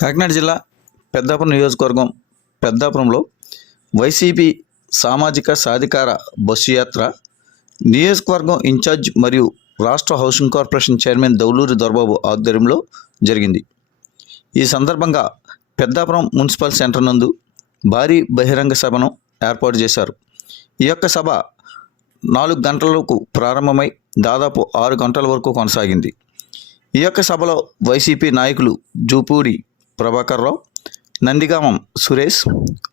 కాకినాడ జిల్లా పెద్దాపురం నియోజకవర్గం పెద్దాపురంలో వైసీపీ సామాజిక సాధికార బస్సు యాత్ర నియోజకవర్గం ఇన్ఛార్జ్ మరియు రాష్ట్ర housing corporation chairman Dauluri Dorababu ఆధ్వర్యంలో జరిగింది. ఈ సందర్భంగా పెద్దాపురం మున్సిపల్ సెంటర్ నందు భారీ బహిరంగ సభను ఏర్పాటు చేశారు. ఈ యొక్క సభ నాలుగు గంటలకు ప్రారంభమై దాదాపు ఆరు గంటల వరకు కొనసాగింది. ఈ యొక్క సభలో వైసీపీ నాయకులు జూపూడి ప్రభాకర్ రావు నందిగామం సురేష్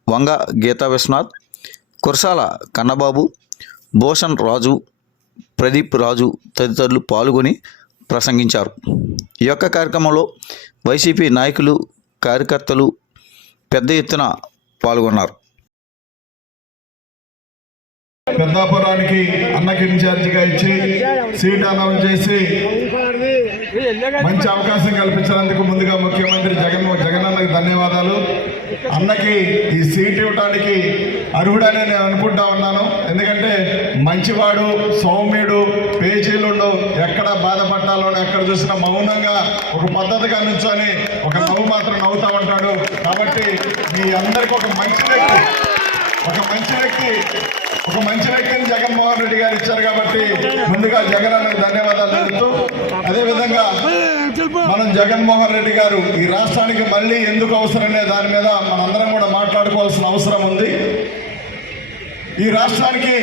వంగ గీతా విశ్వనాథ్ కురసాల కన్నబాబు భూషణ్ రాజు ప్రదీప్ రాజు తదితరులు పాల్గొని ప్రసంగించారు. ఈ యొక్క కార్యక్రమంలో వైసీపీ నాయకులు కార్యకర్తలు పెద్ద ఎత్తున పాల్గొన్నారు. పెద్దాపురానికి అన్నకి ఇన్ఛార్జిగా ఇచ్చి సీట్ అనౌన్స్ చేసి మంచి అవకాశం కల్పించినందుకు ముందుగా ముఖ్యమంత్రి జగన్ జగనన్నకి ధన్యవాదాలు. అన్నకి ఈ సీట్ ఇవ్వడానికి అర్హుడని నేను అనుకుంటా ఉన్నాను. ఎందుకంటే మంచివాడు సౌమ్యుడు పేచీలుండు ఎక్కడ బాధపడ్డాలో ఎక్కడ చూసినా మౌనంగా ఒక పద్ధతిగా నుంచొని ఒక నవ్వు మాత్రం నవ్వుతా ఉంటాడు. కాబట్టి మీ అందరికీ ఒక మంచి వ్యక్తి ఒక మంచి వ్యక్తి ఒక మంచి వ్యక్తిని జగన్మోహన్ రెడ్డి గారు ఇచ్చారు కాబట్టి ముందుగా జగన్ అన్నకు ధన్యవాదాలు తెలుపుతూ అదేవిధంగా మనం జగన్మోహన్ రెడ్డి గారు ఈ రాష్ట్రానికి మళ్ళీ ఎందుకు అవసరమే దాని మీద మనందరం కూడా మాట్లాడుకోవాల్సిన అవసరం ఉంది. ఈ రాష్ట్రానికి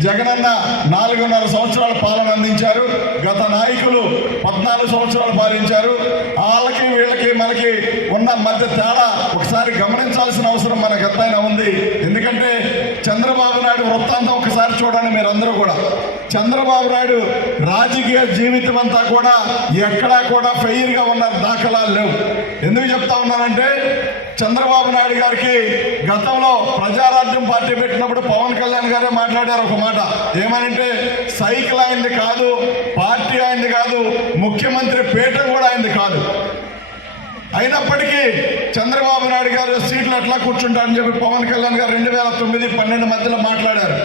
జగనన్న నాలుగున్నర సంవత్సరాల పాలన అందించారు. గత నాయకులు పద్నాలుగు సంవత్సరాలు పాలించారు. వాళ్ళకి వీళ్ళకి మనకి ఉన్న మధ్య తేడా ఒకసారి గమనించాల్సిన అవసరం మనకు ఎంతైనా ఉంది. ఎందుకంటే చంద్రబాబు నాయుడు వృత్తాంతం ఒకసారి చూడండి మీరందరూ కూడా. చంద్రబాబు నాయుడు రాజకీయ జీవితం అంతా కూడా ఎక్కడా కూడా ఫెయిర్గా ఉన్న దాఖలాలు లేవు. ఎందుకు చెప్తా ఉన్నానంటే చంద్రబాబు నాయుడు గారికి గతంలో ప్రజారాజ్యం పార్టీ పెట్టినప్పుడు పవన్ కళ్యాణ్ గారే మాట్లాడారు ఒక మాట. ఏమనంటే సైకిల్ ఆయనది కాదు పార్టీ ఆయనది కాదు ముఖ్యమంత్రి పేట కూడా అయింది కాదు. అయినప్పటికీ చంద్రబాబు నాయుడు గారు అట్లా ఎట్లా కూర్చుంటారని చెప్పి పవన్ కళ్యాణ్ గారు రెండు వేల తొమ్మిది పన్నెండు మధ్యలో మాట్లాడారు.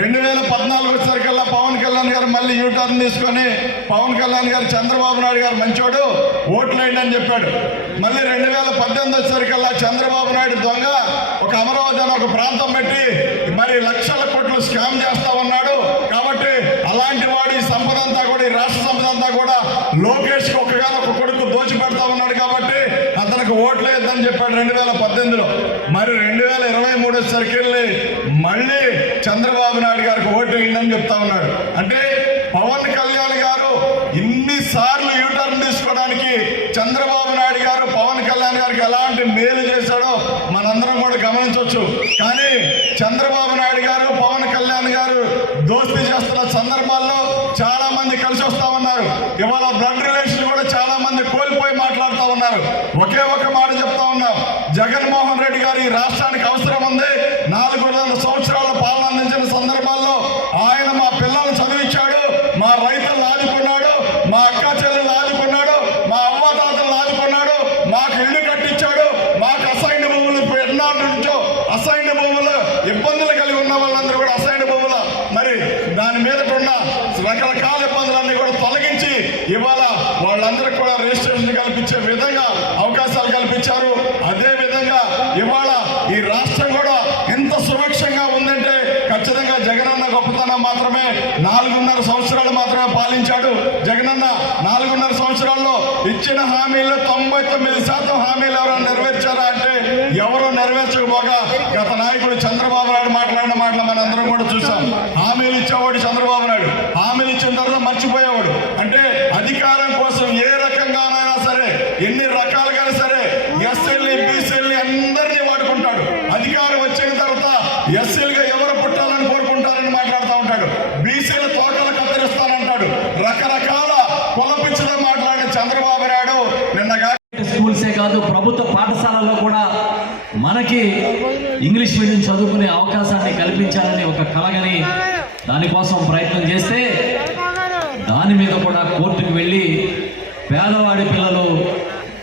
రెండు వేల పద్నాలుగు వచ్చేసరికల్లా పవన్ కళ్యాణ్ గారు మళ్ళీ యూటర్న్ తీసుకొని పవన్ కళ్యాణ్ గారు చంద్రబాబు నాయుడు గారు మంచోడు ఓట్లేయండి అని చెప్పాడు. మళ్ళీ రెండు వేల పద్దెనిమిది వచ్చేసరికల్లా చంద్రబాబు నాయుడు దొంగ ఒక అమరావతి అని ఒక ప్రాంతం పెట్టి మరి లక్షల కోట్లు స్కామ్ చేస్తా ఉన్నాడు. కాబట్టి అలాంటి వాడి సంపద అంతా కూడా ఈ రాష్ట్ర సంపద అంతా కూడా లోకేష్ ఒక్కగానో ఒక కొడుకు దోచి పెడతా ఉన్నాడు కాబట్టి అతనికి ఓట్లు చెప్పాడు రెండు వేల పద్దెనిమిదిలో. మరి రెండు వేల ఇరవై మూడు వచ్చేసరికి మళ్ళీ చంద్రబాబు నాయుడు గారికి ఓటు వేయండి చెప్తా ఉన్నాడు. అంటే పవన్ కళ్యాణ్ గారు ఇన్ని సార్లు యూటర్న్ తీసుకోవడానికి చంద్రబాబు నాయుడు గారు పవన్ కళ్యాణ్ గారికి ఎలాంటి మేలు చేశాడో మనందరం కూడా గమనించవచ్చు. కానీ చంద్రబాబు నాయుడు గారు పవన్ కళ్యాణ్ గారు దోస్తీ చేస్తున్న సందర్భాల్లో చాలా మంది కలిసి వస్తా ఉన్నారు. ఇవాళ బ్లడ్ రిలేషన్ కూడా చాలా మంది కోల్పోయి మాట్లాడుతూ ఉన్నారు. ఒకే ఒక మాట చెప్తా ఉన్నాం. జగన్మోహన్ రెడ్డి గారు ఈ రాష్ట్రానికి అవసరం ఉంది. నాలుగున్నర సంవత్సరాల పాలన అందించిన సందర్భాల్లో ఆయన మా పిల్లల్ని చదివించాడు మా రైతులను ఆదుకున్నాడు మా అక్క చెల్లెలు ఆదుకున్నాడు మా అవ్వతాతలను ఆదుకున్నాడు మాకు ఇల్లు కట్టించాడు మాకు అసైన్య భూములు ఎన్నాళ్ళ నుంచో అసైన్య భూములు ఇబ్బందులు కలిగి ఉన్న వాళ్ళందరూ కూడా అసైన్య భూములు. మరి దాని మీద ఉన్న రకరకాల ఇబ్బందులన్నీ కూడా తొలగించి ఇవాళ వాళ్ళందరికీ కూడా రిజిస్ట్రేషన్ కల్పించే విధంగా అవకాశాలు కల్పించారు అదే విధంగా ఇవాళ ఈ రాష్ట్రం కూడా ఎంత సురక్షంగా ఉందంటే ఖచ్చితంగా జగనన్న గొప్పతనం మాత్రమే. నాలుగున్నర సంవత్సరాలు మాత్రమే పాలించాడు. జగనన్న నాలుగున్నర సంవత్సరాల్లో ఇచ్చిన హామీలు తొంభై తొమ్మిది శాతం హామీలు ఎవరైనా నెరవేర్చారా అంటే ఎవరో నెరవేర్చకపోగా గత నాయకుడు చంద్రబాబు నాయుడు మాట్లాడిన మాటలు మనం అందరం కూడా చూసాం. కోరాడు నిన్నగా స్కూల్సే కాదు ప్రభుత్వ పాఠశాలలో కూడా మనకి ఇంగ్లీష్ మీడియం చదువుకునే అవకాశాన్ని కల్పించాలని ఒక కలగని దానికోసం ప్రయత్నం చేస్తే దాని మీద కూడా కోర్టుకు వెళ్ళి పేదవాడి పిల్లలు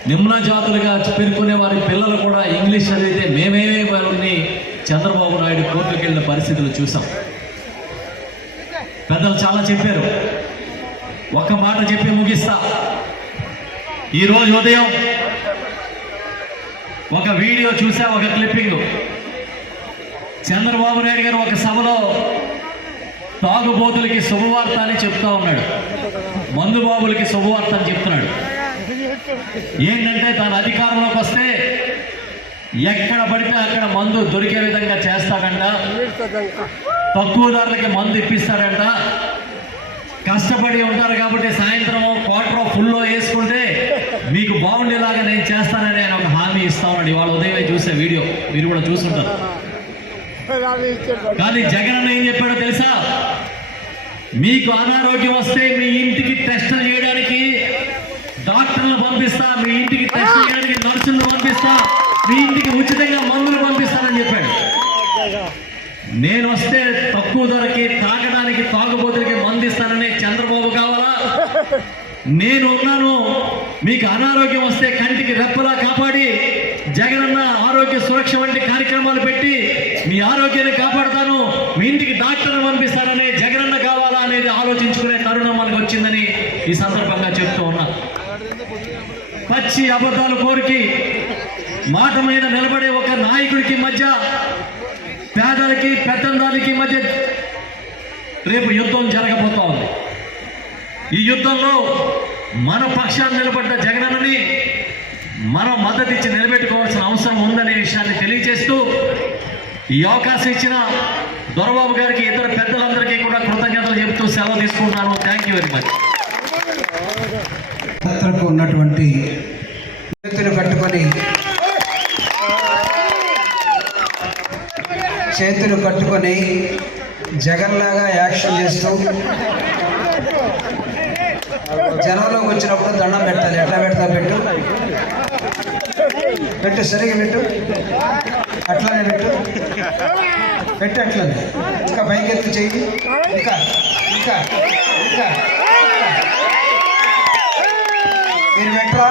నిమ్న జాతులుగా పేర్కొనే వారి పిల్లలు కూడా ఇంగ్లీష్ చదివితే మేమేమే వారిని చంద్రబాబు నాయుడు కోర్టుకు వెళ్ళిన పరిస్థితులు చూసాం. పెద్దలు చాలా చెప్పారు. ఒక మాట చెప్పి ముగిస్తా. ఈరోజు ఉదయం ఒక వీడియో చూసా ఒక క్లిప్పింగ్. చంద్రబాబు నాయుడు గారు ఒక సభలో తాగుబోతులకి శుభవార్త అని చెప్తా ఉన్నాడు. మందుబాబులకి శుభవార్త అని చెప్తున్నాడు. ఏంటంటే తన అధికారంలోకి వస్తే ఎక్కడ పడితే అక్కడ మందు దొరికే విధంగా చేస్తాడంట. తక్కువ ధరలకి మందు ఇప్పిస్తాడంట. కష్టపడి ఉంటారు కాబట్టి సాయంత్రం క్వార్టర్ ఫుల్లో వేసుకుంటే మీకు బాగుండేలాగా నేను చేస్తానని ఆయన ఒక హామీ ఇస్తా ఉన్నాడు. ఇవాళ ఉదయమే చూసే వీడియో. మీరు కూడా చూసుంటారు. కానీ జగన్ అన్న ఏం చెప్పాడో తెలుసా? మీకు అనారోగ్యం వస్తే మీ ఇంటికి టెస్టులు చేయడానికి డాక్టర్లు పంపిస్తా మీ ఇంటికి టెస్ట్ చేయడానికి నర్సులను పంపిస్తా మీ ఇంటికి ఉచితంగా మందులు పంపిస్తానని చెప్పాడు. నేను వస్తే తక్కువ ధరకి తాగడానికి తాగుబోతులకి మందిస్తాననే చంద్రబాబు కావాలా? నేను ఉన్నాను. మీకు అనారోగ్యం వస్తే కంటికి రెప్పలా కాపాడి జగనన్న ఆరోగ్య సురక్ష వంటి కార్యక్రమాలు పెట్టి మీ ఆరోగ్యాన్ని కాపాడుతాను మీ ఇంటికి డాక్టర్ని పంపిస్తారనే జగనన్న కావాలా అనేది ఆలోచించుకునే తరుణం మనకు వచ్చిందని ఈ సందర్భంగా చెప్తూ ఉన్నా. పచ్చి అబద్ధాలు కోరికి మాట మీద నిలబడే ఒక నాయకుడికి మధ్య పేదలకి పెద్దందాలకి మధ్య రేపు యుద్ధం జరగబోతోంది. ఈ యుద్ధంలో మన పక్షాన్ని నిలబడ్డ జగనన్నని మనం మద్దతు ఇచ్చి నిలబెట్టుకోవాల్సిన అవసరం ఉందనే విషయాన్ని తెలియజేస్తూ ఈ అవకాశం ఇచ్చిన దొరబాబు గారికి ఇతర పెద్దలందరికీ కూడా కృతజ్ఞతలు చెబుతూ సెలవు తీసుకుంటున్నాను. థ్యాంక్ యూ వెరీ మచ్ ఉన్నటువంటి చేతులు కట్టుకొని చేతులు కట్టుకొని జగన్లాగా యాక్షన్ చేస్తూ జనంలోకి వచ్చినప్పుడు దండం పెట్టాలి. ఎట్లా పెడతా పెట్టు? పెట్టు సరిగ్గా పెట్టు. అట్లానే పెట్టు. పెట్టు అట్లనే. ఇంకా పైకి చెయ్యి. ఇంకా ఇంకా ఇంకా. మీరు పెట్టరా?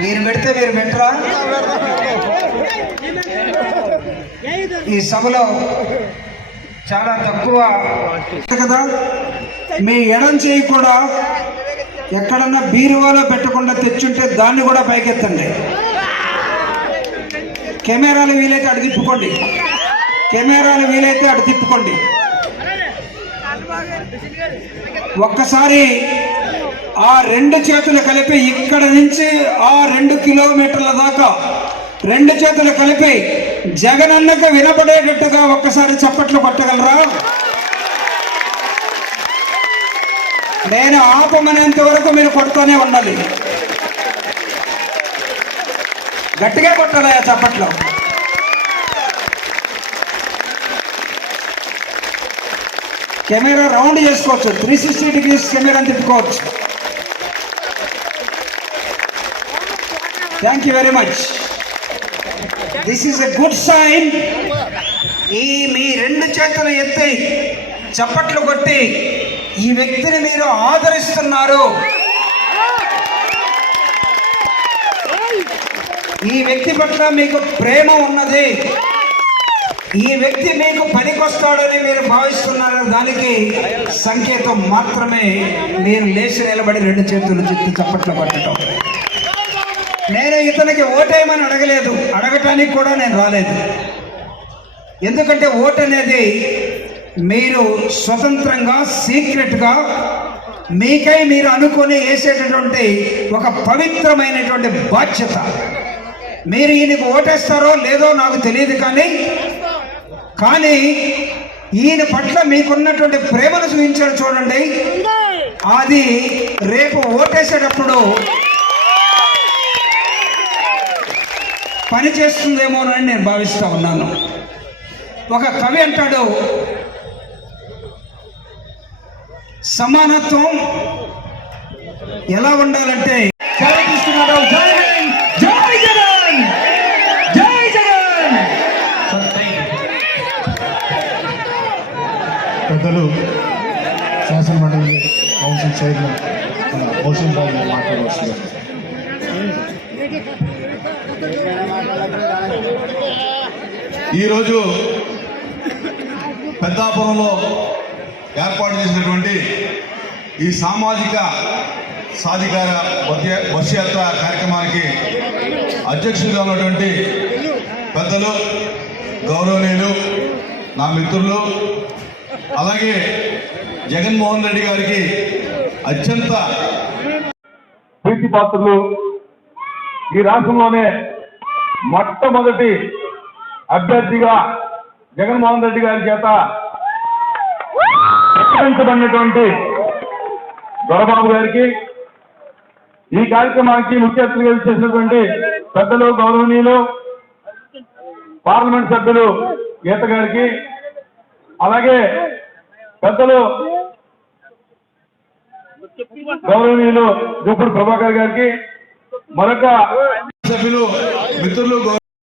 మీరు పెడితే మీరు పెట్టరా? ఈ సభలో చాలా తక్కువ. కదా? మీ ఎడం చేయి కూడా ఎక్కడన్నా బీరువాలో పెట్టకుండా తెచ్చుంటే దాన్ని కూడా పైకెత్తండి. కెమెరాలు వీలైతే అటు తిప్పుకోండి. కెమెరాలు వీలైతే అటు తిప్పుకోండి. ఒక్కసారి ఆ రెండు చేతులు కలిపి ఇక్కడ నుంచి ఆ రెండు కిలోమీటర్ల దాకా రెండు చేతులు కలిపి జగనన్నకు వినపడేటట్టుగా ఒక్కసారి చప్పట్లు కొట్టగలరా? నేను ఆపమనేంత వరకు మీరు కొడుతూనే ఉండాలి గట్టిగా కొట్టాలి చప్పట్లో. చప్పట్లు కెమెరా రౌండ్ చేసుకోవచ్చు. Three sixty degrees camera తిప్పుకోవచ్చు thank you very much this is a good sign ఈ మీ రెండు చేతులు ఎత్తి చప్పట్లు కొట్టి ఈ వ్యక్తిని మీరు ఆదరిస్తున్నారు. ఈ వ్యక్తి పట్ల మీకు ప్రేమ ఉన్నది. ఈ వ్యక్తి మీకు పనికొస్తాడని మీరు భావిస్తున్నారు దానికి సంకేతం మాత్రమే మీరు లేచి నిలబడి రెండు చేతులు చెత్తి చప్పట్లు పట్టడం నేను ఇతనికి ఓటేయమని అడగలేదు. అడగటానికి కూడా నేను రాలేదు. ఎందుకంటే ఓటు అనేది మీరు స్వతంత్రంగా సీక్రెట్గా మీకై మీరు అనుకొని వేసేటటువంటి ఒక పవిత్రమైనటువంటి బాధ్యత. మీరు ఈయనకు ఓటేస్తారో లేదో నాకు తెలియదు కానీ కానీ ఈయన పట్ల మీకున్నటువంటి ప్రేమను చూపించారు చూడండి. అది రేపు ఓటేసేటప్పుడు పని చేస్తుందేమోనని నేను భావిస్తా ఉన్నాను. ఒక కవి అంటాడు సమానత్వం ఎలా ఉండాలంటే తీసుకున్నాడు జై హింద్, జై జగన్ జై జగన్. పెద్దలు శాసనమండలి కౌన్సిల్ చైర్మన్ మోషన్ బాబు మాట్లాడవస్తున్నారు ఈరోజు పెద్దాపురంలో ఏర్పాటు చేసినటువంటి ఈ సామాజిక సాధికార వర్షయాత్ర కార్యక్రమానికి అధ్యక్షుడిగా ఉన్నటువంటి పెద్దలు గౌరవనీయులు నా మిత్రులు అలాగే జగన్మోహన్ రెడ్డి గారికి అత్యంత ప్రీతి పాత్రలు ఈ రాష్ట్రంలోనే మొట్టమొదటి అభ్యర్థిగా జగన్మోహన్ రెడ్డి గారి చేత ప్రకటించబడినటువంటి దొరబాబు గారికి ఈ కార్యక్రమానికి ముఖ్య అతిథిగా చేసినటువంటి పెద్దలు గౌరవనీయులు పార్లమెంట్ సభ్యులు గీత గారికి అలాగే పెద్దలు గౌరవనీయులు దూపుడు ప్రభాకర్ గారికి మరొక సభ్యులు మిత్రులు